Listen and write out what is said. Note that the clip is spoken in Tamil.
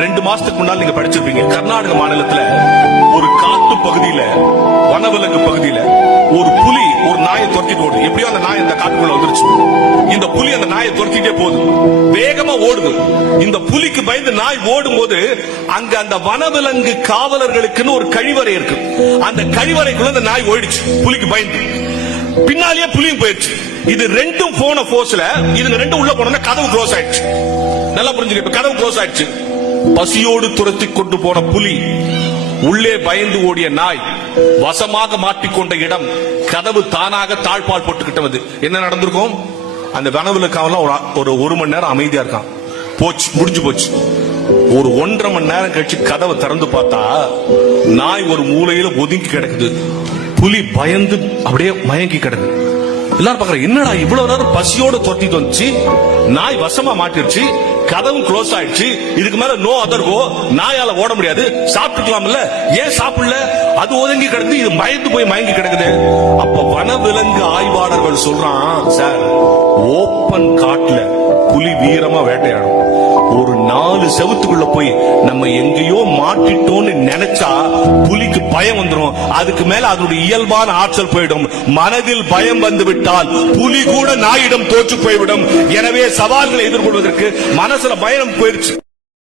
2 மாசத்துக்கு முன்னால் நீங்க படிச்சிருப்பீங்க, கர்நாடக மாநிலத்துல ஒரு காட்டு பகுதியில, வனவிலங்கு பகுதியில ஒரு புலி ஒரு நாயை துரத்திட்டு ஓடுது. எப்படியோ அந்த நாய் அந்த காட்டுக்குள்ள வந்துருச்சு. இந்த புலி அந்த நாயை துரத்திட்டே போகுது, வேகமா ஓடுது. இந்த புலிக்கு பயந்து நாய் ஓடும் போது அங்க அந்த வனவிலங்கு காவலர்களுக்குன்னு ஒரு கழிவறை இருக்கு. அந்த கழிவறைக்குள்ள அந்த நாய் ஓடிச்சு, புலிக்கு பயந்து. பின்னாலேயே புலியும் போயிடுச்சு. இது ரெண்டும் போன போர்ஸ்ல இதுங்க ரெண்டும் உள்ள போனோம்னா கதவு க்ளோஸ் ஆயிடுச்சு. நல்லா புரிஞ்சுக்க, இப்ப கதவு க்ளோஸ் ஆயிடுச்சு. பசியோடு துரத்தி கொண்டு போன புலி, உள்ளே பயந்து ஓடிய நாய், வசமாக மாட்டிக்கொண்ட இடம், கதவு தானாக தாழ்பால் போட்டுக்கிட்டது. என்ன நடந்திருக்கும்? அந்த வனவிலங்கு ஒரு மணி நேரம் அமைதியா இருக்கான். போச்சு, முடிஞ்சு போச்சு. ஒரு 1.5 மணி நேரம் கழிச்சு கதவை திறந்து பார்த்தா நாய் ஒரு மூலையில ஒதுங்கி கிடக்குது. புலி பயந்து அப்படியே மயங்கி கிடக்குது. எல்லாரும் பாக்குற, என்னடா இவ்வளவு நேரம் பசியோட துரத்திட்டு வந்துச்சு, நாய் வசமா மாட்டிருச்சு, கதவு க்ளோஸ் ஆயிடுச்சு, இதுக்கு மேல நோ அதர் கோ, நாயால ஓட முடியாது, சாப்பிட்டுக்கலாம்ல, ஏன் சாப்பிடல? அது ஒதுங்கி கிடக்குது, இது பயந்து போய் மயங்கி கிடக்குது. அப்ப வனவிலங்கு ஆய்வாளர்கள் சொல்றான், சார், ஓப்பன் காட்டுல புலி வீரமா வேட்டையாடும். ஒரு 4 செவுத்துக்குள்ள போய் நம்ம எங்கேயோ மாட்டிட்டோம்னு நினைச்சா புலிக்கு பயம் வந்துடும். அதுக்கு மேல அதனுடைய இயல்பான ஆற்றல் போயிடும். மனதில் பயம் வந்து விட்டால் புலி கூட நாயிடம் தோற்று போய்விடும். எனவே சவால்களை எதிர்கொள்வதற்கு மனசுல பயம் போயிருச்சு.